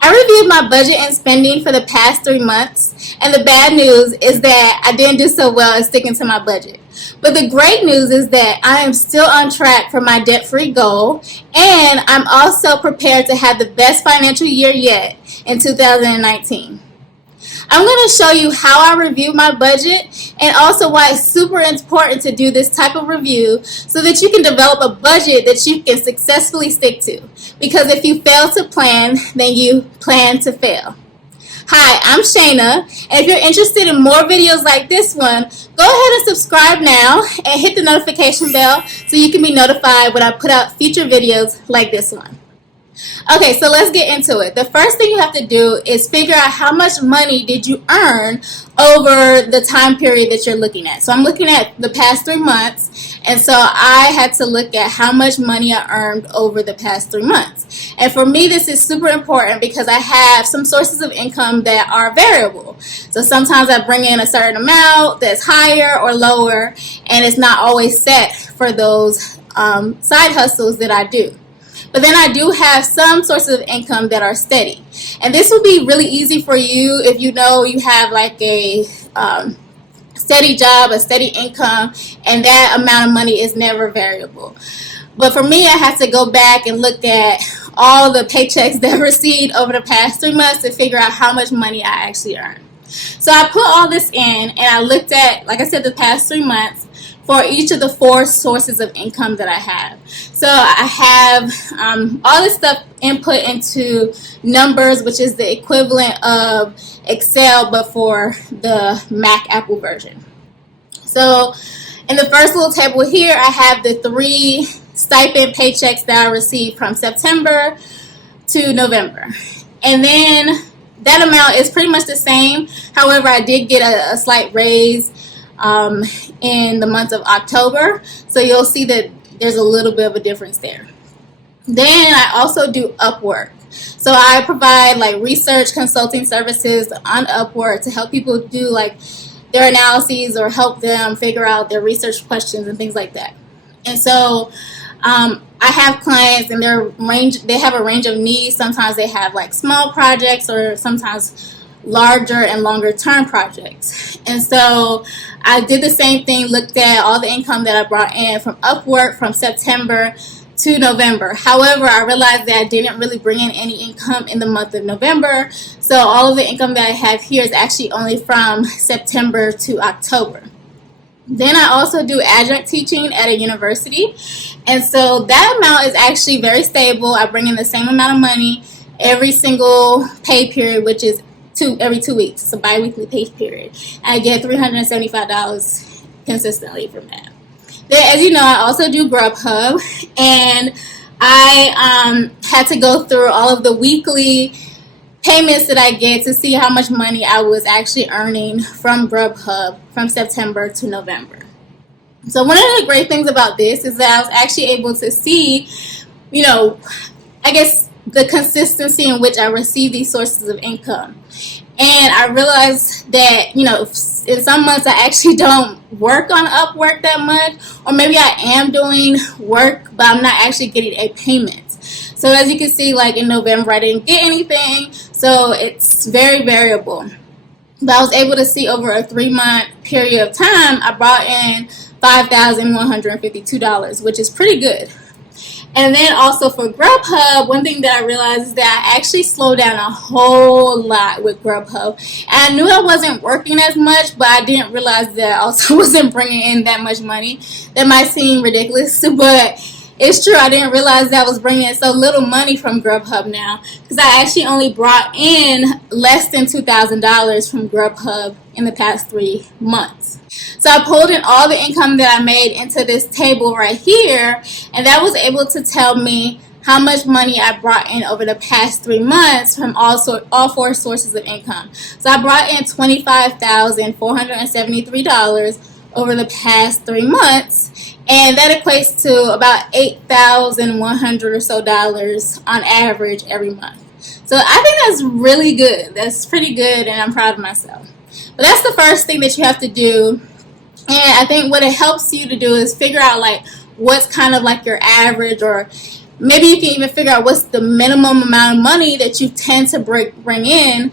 I reviewed my budget and spending for the past 3 months, and the bad news is that I didn't do so well at sticking to my budget. But the great news is that I am still on track for my debt-free goal, and I'm also prepared to have the best financial year yet in 2019. I'm going to show you how I review my budget and also why it's super important to do this type of review so that you can develop a budget that you can successfully stick to. Because if you fail to plan, then you plan to fail. Hi, I'm SHANA, and if you're interested in more videos like this one, go ahead and subscribe now and hit the notification bell so you can be notified when I put out future videos like this one. Okay, so let's get into it. The first thing you have to do is figure out how much money did you earn over the time period that you're looking at. So I'm looking at the past 3 months, and so I had to look at how much money I earned over the past 3 months. And for me, this is super important because I have some sources of income that are variable. So sometimes I bring in a certain amount that's higher or lower, and it's not always set for those side hustles that I do. But then I do have some sources of income that are steady. And this will be really easy for you if you know you have like a steady job, a steady income, and that amount of money is never variable. But for me, I have to go back and look at all the paychecks that I've received over the past 3 months to figure out how much money I actually earn. So I put all this in and I looked at, like I said, the past 3 months for each of the 4 sources of income that I have. So I have all this stuff input into numbers, which is the equivalent of Excel, but for the Mac Apple version. So in the first little table here, I have the 3 stipend paychecks that I received from September to November. And then that amount is pretty much the same. However, I did get a slight raise in the month of October, so you'll see that there's a little bit of a difference there. Then I also do Upwork, so I provide like research consulting services on Upwork to help people do like their analyses or help them figure out their research questions and things like that. And so I have clients and they have a range of needs. Sometimes they have like small projects or sometimes larger and longer term projects. And so I did the same thing, looked at all the income that I brought in from Upwork from September to November. However, I realized that I didn't really bring in any income in the month of November. So all of the income that I have here is actually only from September to October. Then I also do adjunct teaching at a university. And so that amount is actually very stable. I bring in the same amount of money every single pay period, which is every 2 weeks. It's a bi-weekly pay period. I get $375 consistently from that. Then, as you know, I also do Grubhub, and I had to go through all of the weekly payments that I get to see how much money I was actually earning from Grubhub from September to November. So one of the great things about this is that I was actually able to see, I guess the consistency in which I receive these sources of income. And I realized that, in some months I actually don't work on Upwork that much, or maybe I am doing work, but I'm not actually getting a payment. So as you can see, like in November, I didn't get anything, so it's very variable. But I was able to see over a 3-month period of time, I brought in $5,152, which is pretty good. And then also for Grubhub, one thing that I realized is that I actually slowed down a whole lot with Grubhub. And I knew I wasn't working as much, but I didn't realize that I also wasn't bringing in that much money. That might seem ridiculous, but it's true. I didn't realize that I was bringing in so little money from Grubhub now, because I actually only brought in less than $2,000 from Grubhub in the past 3 months. So I pulled in all the income that I made into this table right here, and that was able to tell me how much money I brought in over the past 3 months from all 4 sources of income. So I brought in $25,473 over the past 3 months, and that equates to about $8,100 or so on average every month. So I think that's really good. That's pretty good, and I'm proud of myself. But that's the first thing that you have to do. And I think what it helps you to do is figure out like what's kind of like your average, or maybe you can even figure out what's the minimum amount of money that you tend to bring in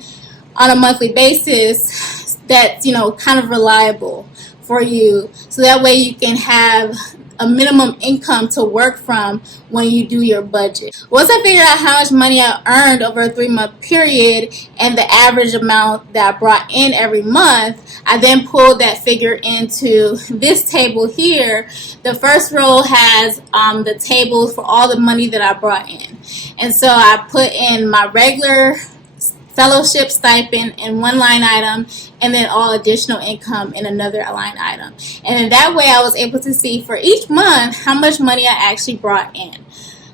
on a monthly basis that's, kind of reliable for you. So that way you can have a minimum income to work from when you do your budget. Once I figured out how much money I earned over a 3-month period and the average amount that I brought in every month, I then pulled that figure into this table here. The first row has the table for all the money that I brought in. And so I put in my regular fellowship stipend in one line item, and then all additional income in another line item. And in that way, I was able to see for each month how much money I actually brought in.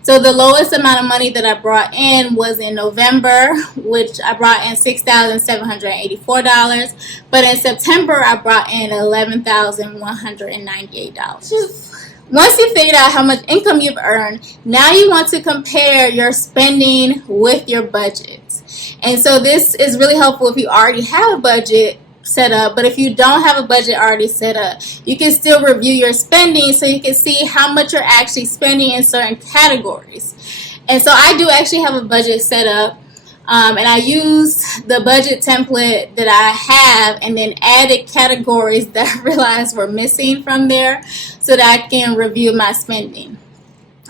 So the lowest amount of money that I brought in was in November, which I brought in $6,784. But in September, I brought in $11,198. Once you figured out how much income you've earned, now you want to compare your spending with your budget. And so this is really helpful if you already have a budget set up, but if you don't have a budget already set up, you can still review your spending so you can see how much you're actually spending in certain categories. And so I do actually have a budget set up, and I use the budget template that I have and then added categories that I realized were missing from there so that I can review my spending.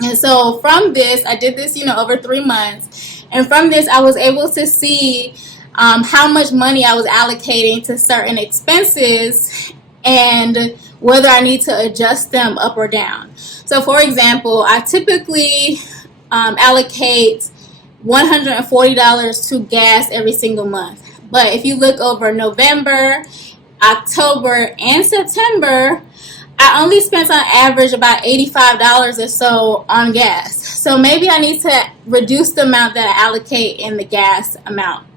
And so from this, I did this, over 3 months. And from this, I was able to see how much money I was allocating to certain expenses and whether I need to adjust them up or down. So, for example, I typically allocate $140 to gas every single month. But if you look over November, October, and September, I only spent on average about $85 or so on gas. So maybe I need to reduce the amount that I allocate in the gas amount.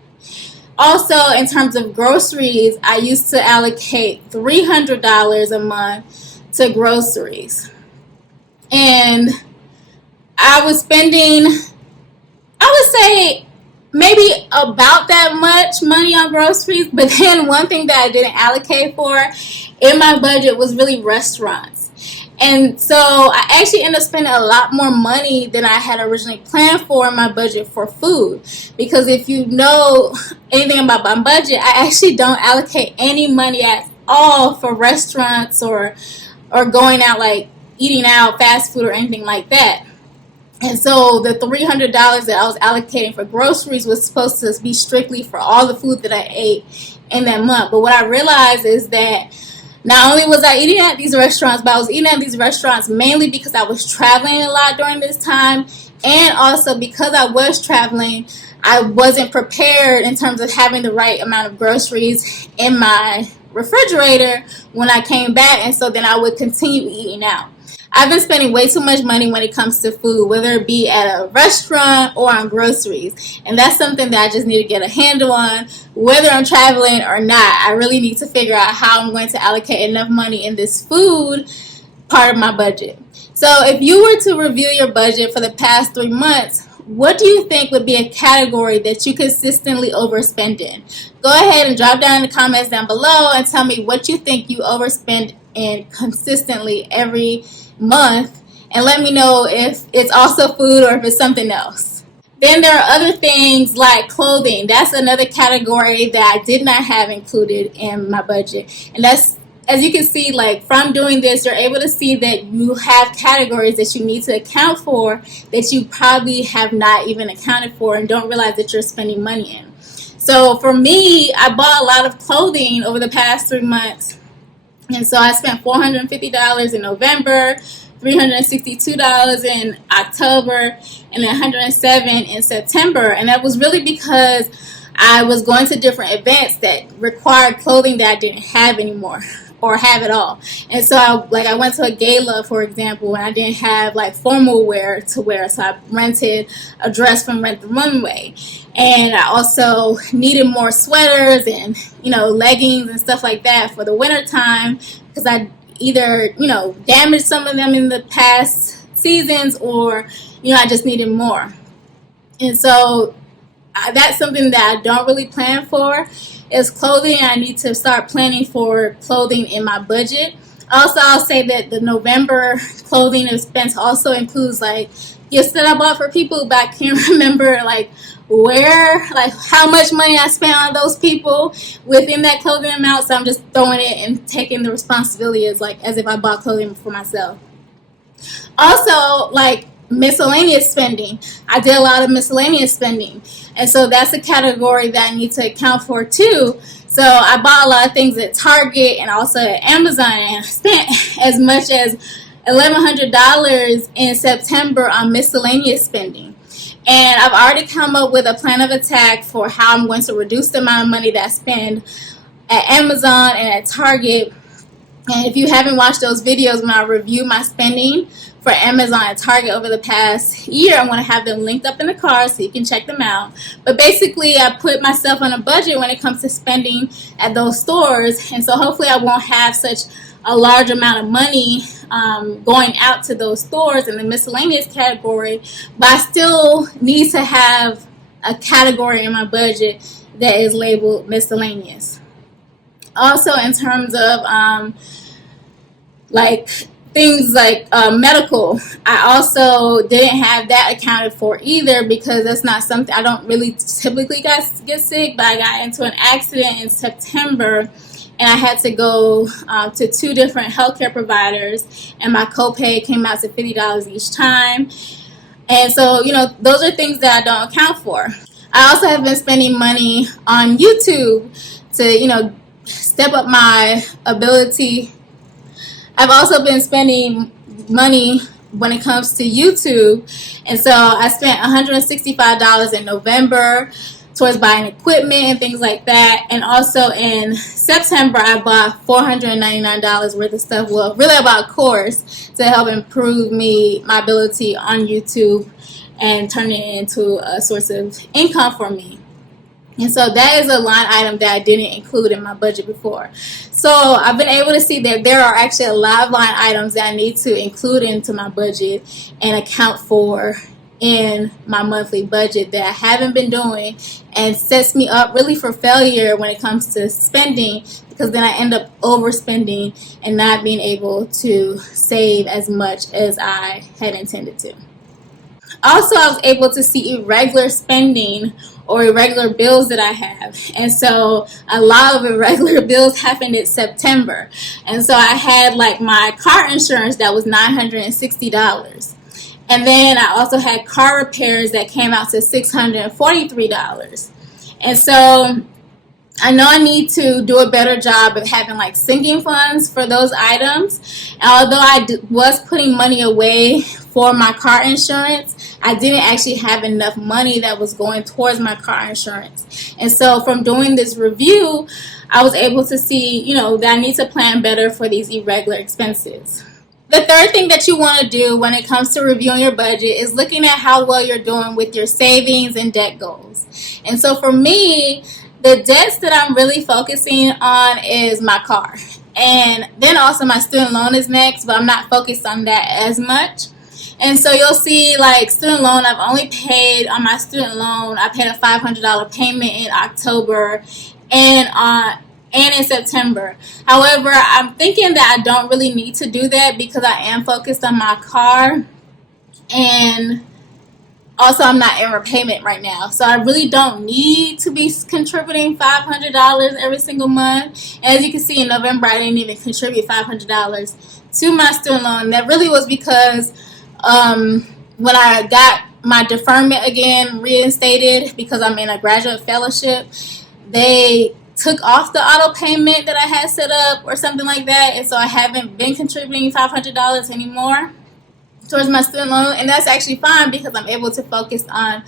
Also, in terms of groceries, I used to allocate $300 a month to groceries. And I was spending, I would say, maybe about that much money on groceries. But then one thing that I didn't allocate for in my budget was really restaurants. And so I actually ended up spending a lot more money than I had originally planned for in my budget for food. Because if you know anything about my budget, I actually don't allocate any money at all for restaurants or going out, like eating out, fast food or anything like that. And so the $300 that I was allocating for groceries was supposed to be strictly for all the food that I ate in that month. But what I realized is that not only was I eating at these restaurants, but I was eating at these restaurants mainly because I was traveling a lot during this time. And also because I was traveling, I wasn't prepared in terms of having the right amount of groceries in my refrigerator when I came back. And so then I would continue eating out. I've been spending way too much money when it comes to food, whether it be at a restaurant or on groceries. And that's something that I just need to get a handle on. Whether I'm traveling or not, I really need to figure out how I'm going to allocate enough money in this food part of my budget. So if you were to review your budget for the past 3 months, what do you think would be a category that you consistently overspend in? Go ahead and drop down in the comments down below and tell me what you think you overspend in consistently every month, and let me know if it's also food or if it's something else. Then there are other things like clothing. That's another category that I did not have included in my budget. And that's, as you can see, like from doing this, you're able to see that you have categories that you need to account for that you probably have not even accounted for and don't realize that you're spending money in. So for me, I bought a lot of clothing over the past 3 months. And so I spent $450 in November, $362 in October, and then $107 in September. And that was really because I was going to different events that required clothing that I didn't have anymore or have at all. And so I went to a gala, for example, and I didn't have like formal wear to wear. So I rented a dress from Rent the Runway. And I also needed more sweaters and, leggings and stuff like that for the winter time because I either, damaged some of them in the past seasons or, I just needed more. And so that's something that I don't really plan for is clothing. I need to start planning for clothing in my budget. Also, I'll say that the November clothing expense also includes like gifts that I bought for people, but I can't remember like how much money I spent on those people within that clothing amount. So I'm just throwing it and taking the responsibility as if I bought clothing for myself. Also, like miscellaneous spending, I did a lot of miscellaneous spending, and so that's a category that I need to account for too. So I bought a lot of things at Target and also at Amazon, and I spent as much as $1,100 in September on miscellaneous spending. And I've already come up with a plan of attack for how I'm going to reduce the amount of money that I spend at Amazon and at Target. And if you haven't watched those videos when I review my spending for Amazon and Target over the past year, I'm going to have them linked up in the card so you can check them out. But basically, I put myself on a budget when it comes to spending at those stores. And so hopefully I won't have such a large amount of money going out to those stores in the miscellaneous category, but I still need to have a category in my budget that is labeled miscellaneous. Also, in terms of like things like medical, I also didn't have that accounted for either, because that's not something, I don't really typically get sick, but I got into an accident in September and I had to go to 2 different healthcare providers, and my copay came out to $50 each time. And so, those are things that I don't account for. I also have been spending money on YouTube to, step up my ability. I've also been spending money when it comes to YouTube. And so I spent $165 in November towards buying equipment and things like that. And also in September, I bought $499 worth of stuff. Well, really about a course to help improve my ability on YouTube and turn it into a source of income for me. And so that is a line item that I didn't include in my budget before. So I've been able to see that there are actually a lot of line items that I need to include into my budget and account for in my monthly budget that I haven't been doing, and sets me up really for failure when it comes to spending, because then I end up overspending and not being able to save as much as I had intended to. Also, I was able to see irregular spending or irregular bills that I have. And so a lot of irregular bills happened in September. And so I had like my car insurance that was $960. And then I also had car repairs that came out to $643. And so I know I need to do a better job of having like sinking funds for those items. And although I was putting money away for my car insurance, I didn't actually have enough money that was going towards my car insurance. And so from doing this review, I was able to see, that I need to plan better for these irregular expenses. The third thing that you want to do when it comes to reviewing your budget is looking at how well you're doing with your savings and debt goals. And so for me, the debts that I'm really focusing on is my car. And then also my student loan is next, but I'm not focused on that as much. And so you'll see like student loan, I've only paid on my student loan, I paid a $500 payment in October and in September. However, I'm thinking that I don't really need to do that because I am focused on my car, and also I'm not in repayment right now. So I really don't need to be contributing $500 every single month. And as you can see, in November, I didn't even contribute $500 to my student loan. That really was because when I got my deferment again reinstated, because I'm in a graduate fellowship, they took off the auto payment that I had set up or something like that, and so I haven't been contributing $500 anymore towards my student loan, and that's actually fine because I'm able to focus on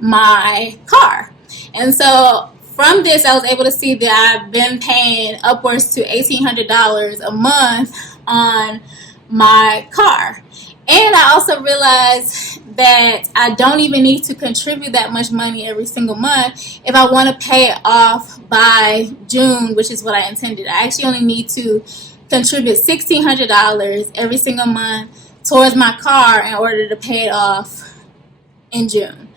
my car. And so from this, I was able to see that I've been paying upwards to $1,800 a month on my car. And I also realized that I don't even need to contribute that much money every single month if I want to pay it off by June, which is what I intended. I actually only need to contribute $1,600 every single month towards my car in order to pay it off in June.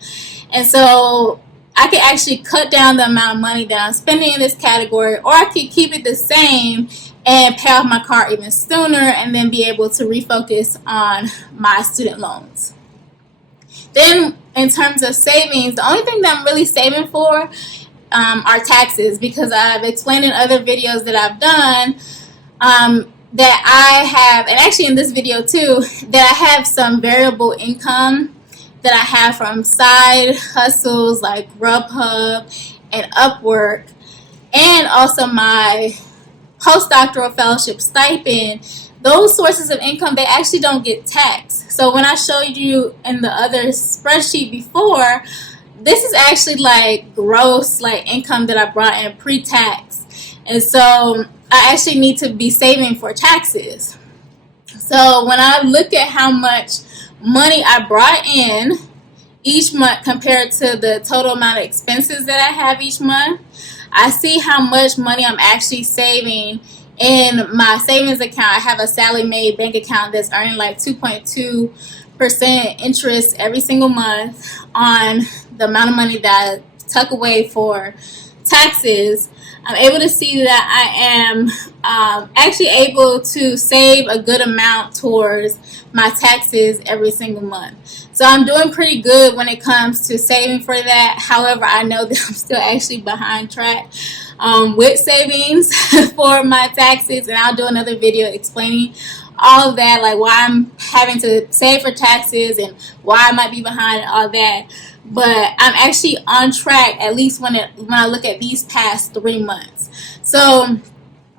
And so I could actually cut down the amount of money that I'm spending in this category, or I could keep it the same and pay off my car even sooner and then be able to refocus on my student loans. Then in terms of savings, the only thing that I'm really saving for are taxes, because I've explained in other videos that I've done that I have, and actually in this video too, that I have some variable income that I have from side hustles like Grubhub and Upwork, and also my postdoctoral fellowship stipend. Those sources of income, they actually don't get taxed. So when I showed you in the other spreadsheet before, this is actually like gross like income that I brought in pre-tax. And so I actually need to be saving for taxes. So when I look at how much money I brought in each month compared to the total amount of expenses that I have each month, I see how much money I'm actually saving in my savings account. I have a Sallie Mae bank account that's earning like 2.2% interest every single month on the amount of money that I tuck away for taxes. I'm able to see that I am actually able to save a good amount towards my taxes every single month. So I'm doing pretty good when it comes to saving for that. However, I know that I'm still actually behind track with savings for my taxes, and I'll do another video explaining all of that, like why I'm having to save for taxes and why I might be behind and all that. But I'm actually on track, at least when I look at these past 3 months. So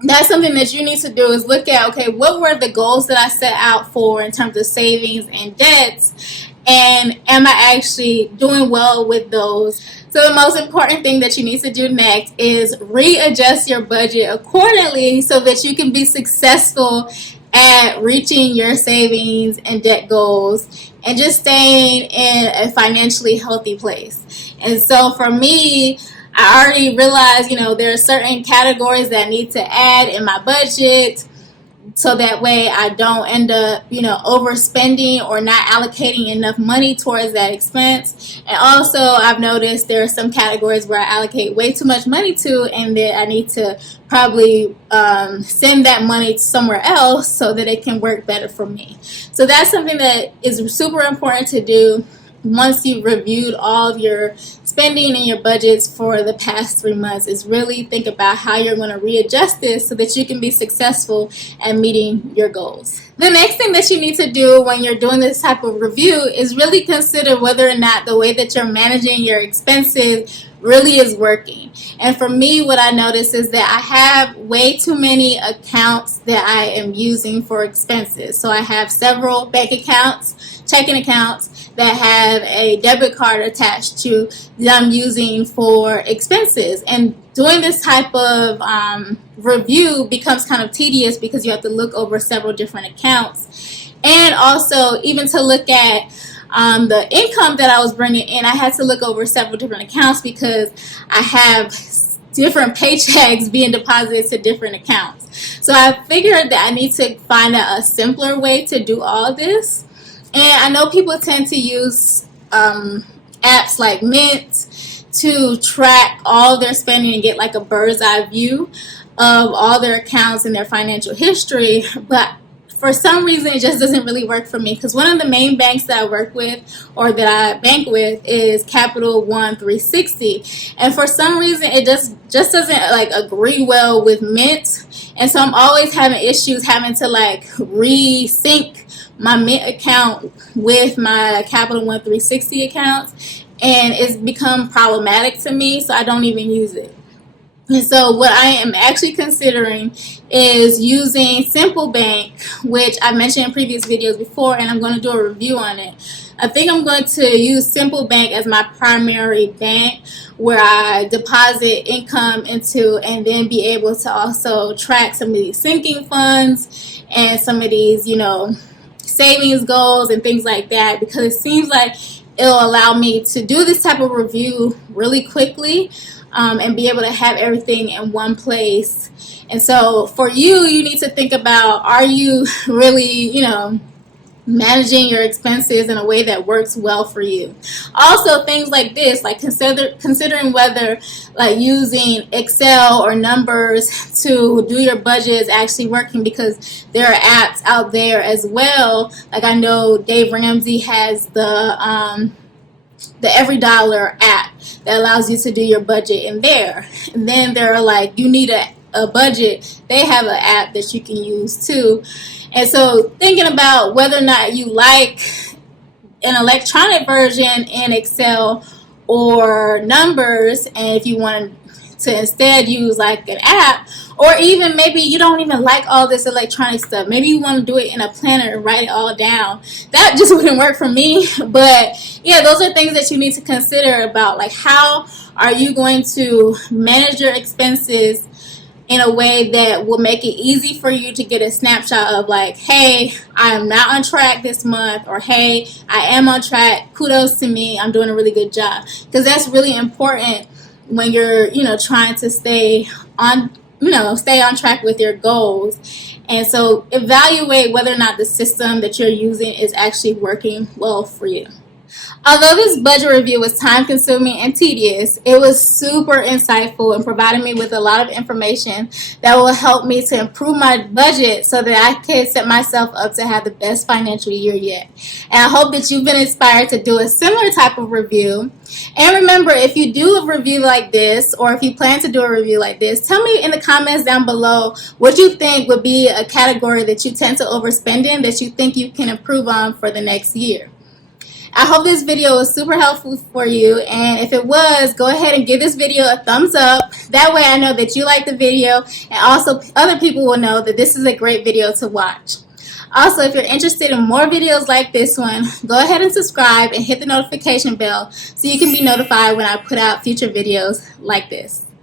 that's something that you need to do, is look at, okay, what were the goals that I set out for in terms of savings and debts, and am I actually doing well with those? So the most important thing that you need to do next is readjust your budget accordingly so that you can be successful at reaching your savings and debt goals and just staying in a financially healthy place. And so for me, I already realized, there are certain categories that I need to add in my budget, so that way I don't end up, overspending or not allocating enough money towards that expense. And also I've noticed there are some categories where I allocate way too much money to, and that I need to probably send that money somewhere else so that it can work better for me. So that's something that is super important to do once you've reviewed all of your spending and your budgets for the past 3 months, is really think about how you're going to readjust this so that you can be successful at meeting your goals. The next thing that you need to do when you're doing this type of review is really consider whether or not the way that you're managing your expenses really is working. And for me, what I notice is that I have way too many accounts that I am using for expenses. So I have several bank accounts, checking accounts that have a debit card attached to that I'm using for expenses. And doing this type of review becomes kind of tedious because you have to look over several different accounts. And also, even to look at the income that I was bringing in, I had to look over several different accounts because I have different paychecks being deposited to different accounts. So I figured that I need to find a simpler way to do all of this. And I know people tend to use apps like Mint to track all their spending and get like a bird's eye view of all their accounts and their financial history. But for some reason, it just doesn't really work for me, because one of the main banks that I work with or that I bank with is Capital One 360. And for some reason, it just doesn't like agree well with Mint. And so I'm always having issues having to like resync my Mint account with my Capital One 360 accounts, and it's become problematic to me, so I don't even use it. And so what I am actually considering is using Simple Bank, which I mentioned in previous videos before, and I'm going to do a review on it. I think I'm going to use Simple Bank as my primary bank, where I deposit income into and then be able to also track some of these sinking funds and some of these, savings goals and things like that, because it seems like it'll allow me to do this type of review really quickly and be able to have everything in one place. And so for you need to think about, are you really, managing your expenses in a way that works well for you? Also, things like this, like considering whether like using Excel or numbers to do your budget is actually working, because there are apps out there as well. Like I know Dave Ramsey has the the Every Dollar app that allows you to do your budget in there. And then they're like, you need a budget. They have an app that you can use too. And so thinking about whether or not you like an electronic version in Excel or numbers, and if you want to instead use like an app, or even maybe you don't even like all this electronic stuff, maybe you want to do it in a planner and write it all down. That just wouldn't work for me. But yeah, those are things that you need to consider about, like, how are you going to manage your expenses in a way that will make it easy for you to get a snapshot of, like, hey, I am not on track this month, or hey, I am on track, kudos to me, I'm doing a really good job. Because that's really important when you're, trying to stay on track with your goals. And so evaluate whether or not the system that you're using is actually working well for you. Although this budget review was time consuming and tedious, it was super insightful and provided me with a lot of information that will help me to improve my budget so that I can set myself up to have the best financial year yet. And I hope that you've been inspired to do a similar type of review. And remember, if you do a review like this, or if you plan to do a review like this, tell me in the comments down below what you think would be a category that you tend to overspend in that you think you can improve on for the next year. I hope this video was super helpful for you, and if it was, go ahead and give this video a thumbs up. That way I know that you like the video, and also other people will know that this is a great video to watch. Also, if you're interested in more videos like this one, go ahead and subscribe and hit the notification bell so you can be notified when I put out future videos like this.